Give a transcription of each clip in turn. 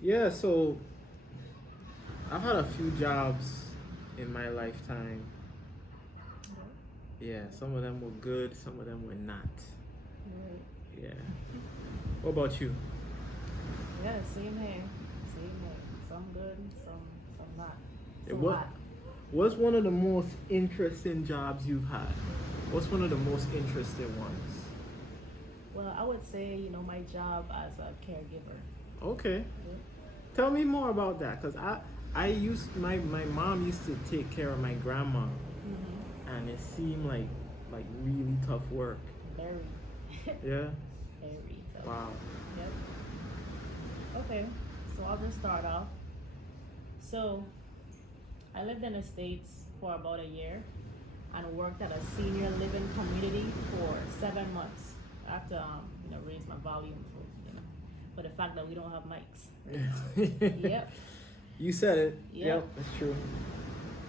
Yeah, so I've had a few jobs in my lifetime. Yeah, some of them were good, some of them were not. Right. Yeah. What about you? Yeah, same here. Same here. Some good, some not. Yeah, So what lot. what's one of the most interesting jobs you've had? What's one of the most interesting ones? Well, I would say, my job as a caregiver. Okay. Yep. Tell me more about that, cause my mom used to take care of my grandma, Mm-hmm. and it seemed like really tough work. Very, Yeah. very tough. Wow. Yep. Okay. So I'll just start off. So I lived in the States for about a year and worked at a senior living community for 7 months. I have to, raise my volume for the fact that we don't have mics. Yep. You said it. Yep. Yep, that's true.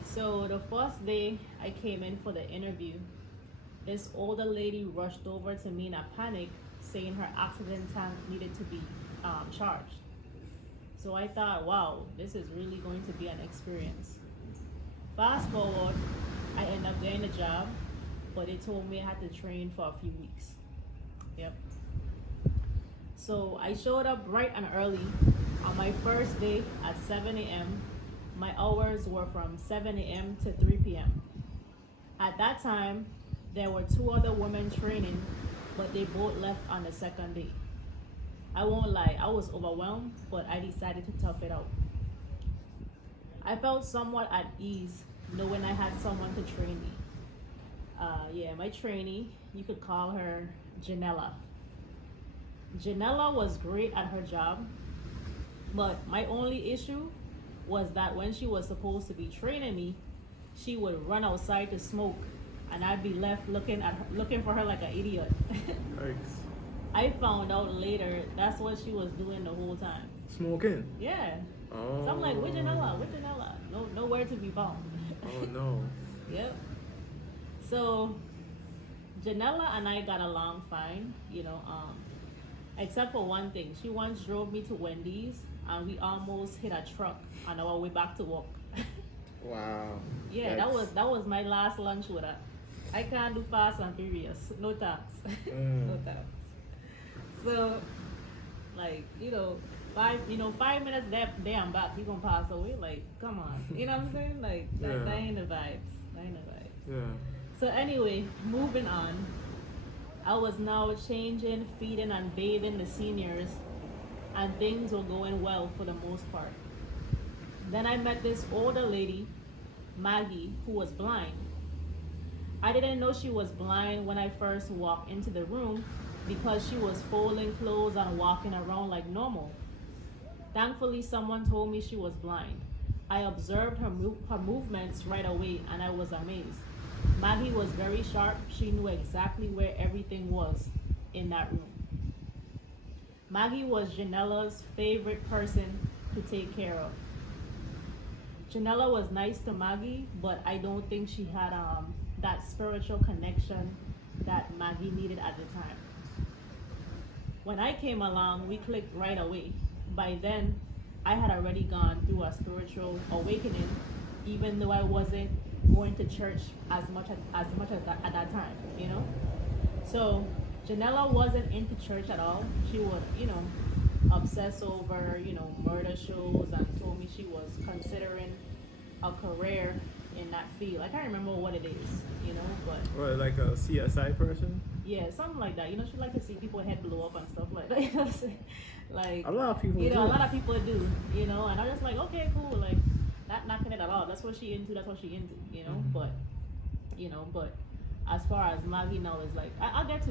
So the first day I came in for the interview, this older lady rushed over to me in a panic, saying her oxygen tank needed to be charged. So I thought, wow, this is really going to be an experience. Fast forward, I ended up getting a job, but they told me I had to train for a few weeks. Yep. So I showed up bright and early on my first day at 7 a.m. My hours were from 7 a.m. to 3 p.m. At that time, there were two other women training, but they both left on the second day. I won't lie, I was overwhelmed, but I decided to tough it out. I felt somewhat at ease knowing I had someone to train me. Yeah, my trainee, you could call her Janella. Janella was great at her job, but my only issue was that when she was supposed to be training me, she would run outside to smoke, and I'd be left looking for her like an idiot. Thanks. I found out later that's what she was doing the whole time. Smoking. Yeah. Oh. So I'm like, where's Janella? Where's Janella? No, nowhere to be found. Oh no. Yep. So Janella and I got along fine, except for one thing. She once drove me to Wendy's and we almost hit a truck on our way back to work. Wow. Yeah, that was my last lunch with her. I can't do fast and furious. No thanks. No thanks. So, like, 5 minutes there I'm back. He gonna pass away. Like, come on. You know what I'm saying? Like, that ain't the vibes. That ain't the vibes. Yeah. So anyway, moving on. I was now changing, feeding, and bathing the seniors, and things were going well for the most part. Then I met this older lady, Maggie, who was blind. I didn't know she was blind when I first walked into the room because she was folding clothes and walking around like normal. Thankfully, someone told me she was blind. I observed her movements right away and I was amazed. Maggie was very sharp. She knew exactly where everything was in that room. Maggie was Janella's favorite person to take care of. Janella was nice to Maggie, but I don't think she had that spiritual connection that Maggie needed at the time. When I came along, we clicked right away. By then, I had already gone through a spiritual awakening, even though I wasn't going to church as much as that, at that time, So Janella wasn't into church at all. She would, obsess over, murder shows and told me she was considering a career in that field. I can't remember what it is, but What, like a CSI person? yeah, something like that. She'd like to see people head blow up and stuff like that. You know what I'm saying? Like, A lot of people a do. lot of people do, and I'm just like, okay, cool, like, not knocking it at all. That's what she into, that's what she into, but as far as Maggie now is like, I'll get to,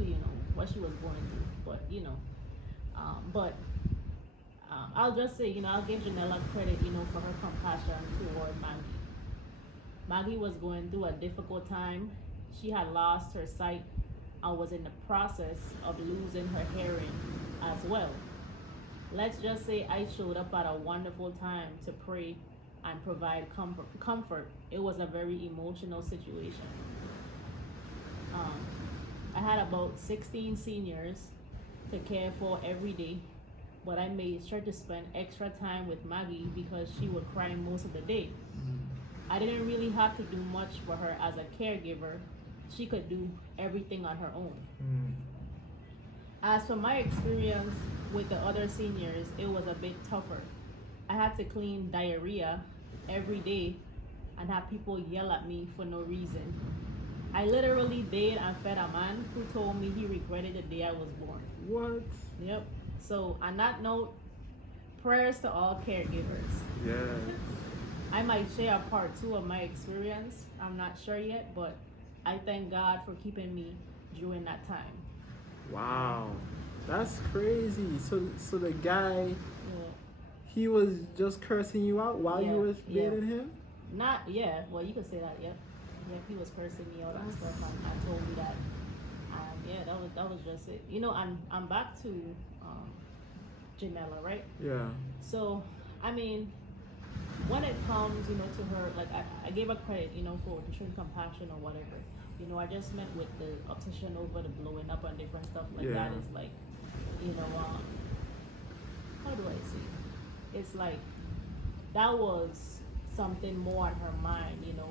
what she was born into, but, but I'll just say, I'll give Janella credit, for her compassion toward Maggie. Maggie was going through a difficult time. She had lost her sight and was in the process of losing her hearing as well. Let's just say I showed up at a wonderful time to pray and provide comfort. It was a very emotional situation. I had about 16 seniors to care for every day, but I made sure to spend extra time with Maggie because she would cry most of the day. I didn't really have to do much for her as a caregiver. She could do everything on her own. As for my experience with the other seniors, it was a bit tougher. I had to clean diarrhea every day and have people yell at me for no reason. I literally dated and fed a man who told me he regretted the day I was born. What? Yep. So on that note, prayers to all caregivers. Yes. I might share a part 2 of my experience. I'm not sure yet, but I thank God for keeping me during that time. Wow. That's crazy. So the guy, Yeah. he was just cursing you out while you Yeah, were yeah. dating him? Not, yeah, well, you could say that, yep. Yep, he was cursing me out and stuff, and told me that. Yeah, that was just it. You know, I'm back to Janella, right? Yeah. So, I mean, when it comes, you know, to her, like I gave her credit, you know, for showing compassion or whatever. You know, I just meant with the obsession over the blowing up and different stuff like that is like, you know, how do I say? It's like that was something more on her mind, you know,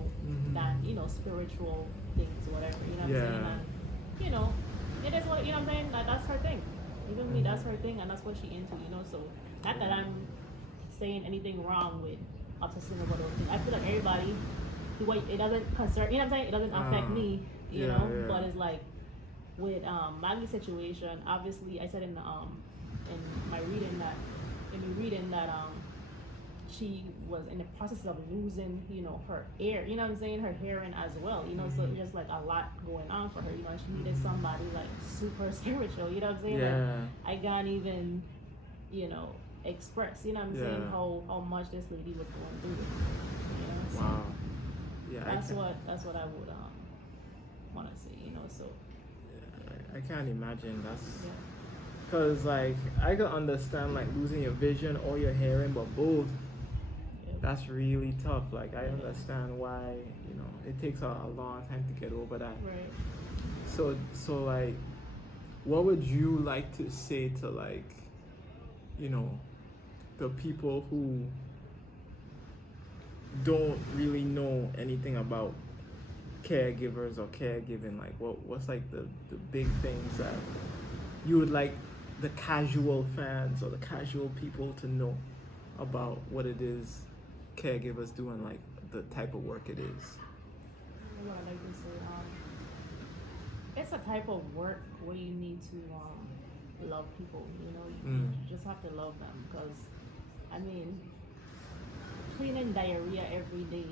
than, you know, spiritual things, whatever, you know what I'm saying? And, you know, it is what, you know what I'm saying? Like, that's her thing. Even me, that's her thing, and that's what she into, you know? So, not that I'm saying anything wrong with obsessing over those things. I feel like everybody, the way it doesn't concern, you know what I'm saying? It doesn't affect me, you know? Yeah. But it's like, with Maggie's situation, obviously, I said in my reading that, she was in the process of losing, you know, her ear, you know what I'm saying, her hearing as well, you know, so just like a lot going on for her, you know, and she needed somebody like super spiritual, you know what I'm saying? Yeah. Like, I can't even, you know, express, you know what I'm saying, how much this lady was going through, you know. So Wow. Yeah. that's what I would want to say, you know. So I can't imagine. That's yeah. because like I could understand like losing your vision or your hearing, but both. That's really tough. Like I understand why, you know, it takes a long time to get over that. Right. So like, what would you like to say to like, you know, the people who don't really know anything about caregivers or caregiving? Like, what's like the big things that you would like the casual fans or the casual people to know about what it is caregivers do and like the type of work it is? What I like to say, it's a type of work where you need to love people. You know, you just have to love them because, I mean, cleaning diarrhea every day,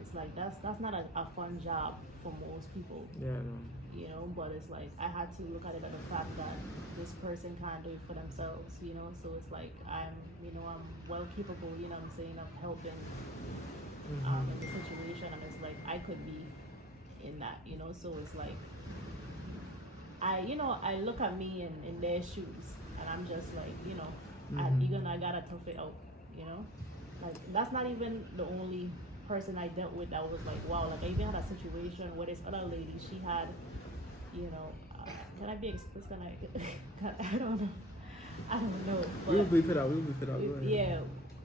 it's like that's not a fun job for most people. Yeah, no. You know, but it's like I had to look at it at the fact that this person can't do it for themselves, you know, so it's like I'm well capable, you know what I'm saying, of helping in the situation, and it's like I could be in that, you know, so it's like I look at me in their shoes and I'm just like, you know, I gotta tough it out, you know, like that's not even the only person I dealt with that was like, wow, like I even had a situation where this other lady, she had, you know, can I be explicit? I don't know. But We'll bleep it out. Yeah,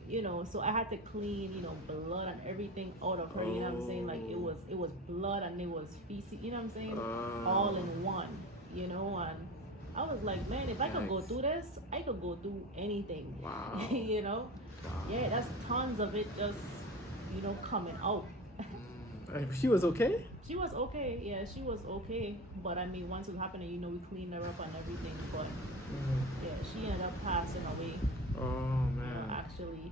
you know, so I had to clean, you know, blood and everything out of her. You know what I'm saying? Like it was blood and it was feces. You know what I'm saying? All in one. You know, and I was like, man, if I could go through this, I could go through anything. Wow. You know? Wow. Yeah, that's tons of it just, you know, coming out. She was okay? She was okay, yeah, she was okay. But I mean, once it happened, you know, we cleaned her up and everything. But yeah, she ended up passing away. Oh man. You know, actually,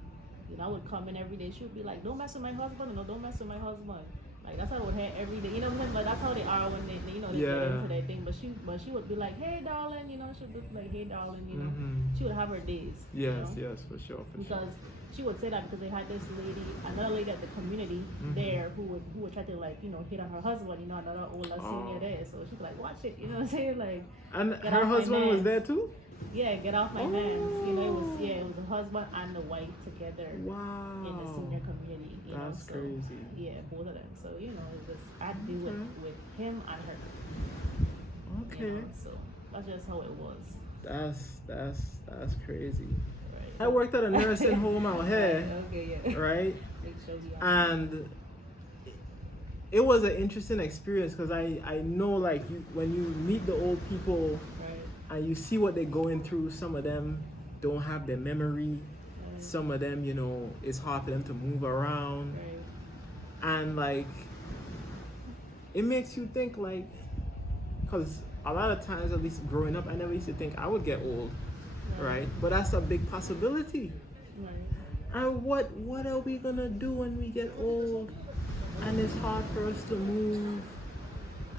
you know, I would come in every day. She would be like, "Don't mess with my husband," no, "Don't mess with my husband." Like that's how I would hear every day. You know what I'm saying? Like that's how they are when they you know they get into their thing. But she would be like, "Hey, darling," you know. She would be like, "Hey, darling," you know. She would have her days. Yes, you know? yes, for sure. Because she would say that because they had this lady, another lady at the community there who would try to like, you know, hit on her husband, you know, another older senior there. So she'd be like, watch it, you know what I'm saying? Like, and her husband was there too? Yeah, get off my hands. You know, it was the husband and the wife together. Wow. In the senior community. You That's know, so, crazy. Yeah, both of them. So, you know, it was I had to deal with him and her. Okay. You know, so that's just how it was. That's crazy. Right. I worked at a nursing home out here, Okay, yeah. right? It shows you. And it was an interesting experience because I know like when you meet the old people Right. and you see what they're going through, some of them don't have their memory, Right. some of them, you know, it's hard for them to move around, Right. and like it makes you think like, because a lot of times, at least growing up, I never used to think I would get old, right? But that's a big possibility. Right. And what are we gonna do when we get old and it's hard for us to move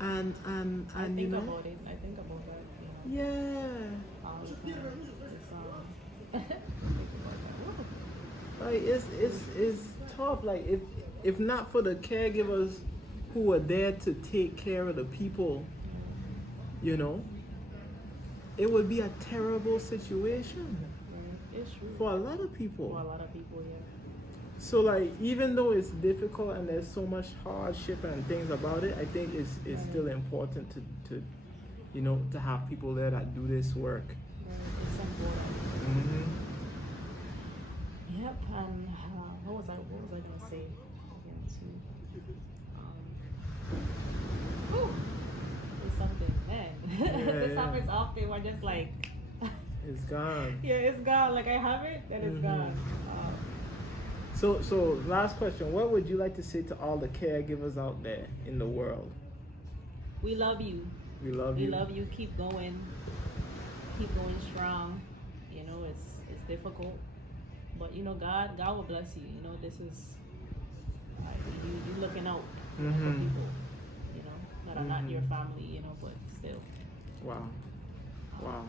and I you think know, about it. I think about that. You know, yeah, all the time. It's like it's tough. Like if not for the caregivers who were there to take care of the people, you know, it would be a terrible situation it's true. for a lot of people. For a lot of people, yeah. So like even though it's difficult and there's so much hardship and things about it, I think it's still important to you know, to have people there that do this work. Right. It's important. Mm-hmm. Yep. And what was I gonna say again too? Whew, it's something, man. This happens often. We're just like, It's gone. yeah, it's gone. Like I have it, then it's gone. So last question, what would you like to say to all the caregivers out there in the world? We love you. We love We you. love you. Keep going. Keep going strong. You know, it's difficult, but you know, God will bless you. You know, this is you looking out for people. You know, that are not your family. You know, but still. Wow. Wow.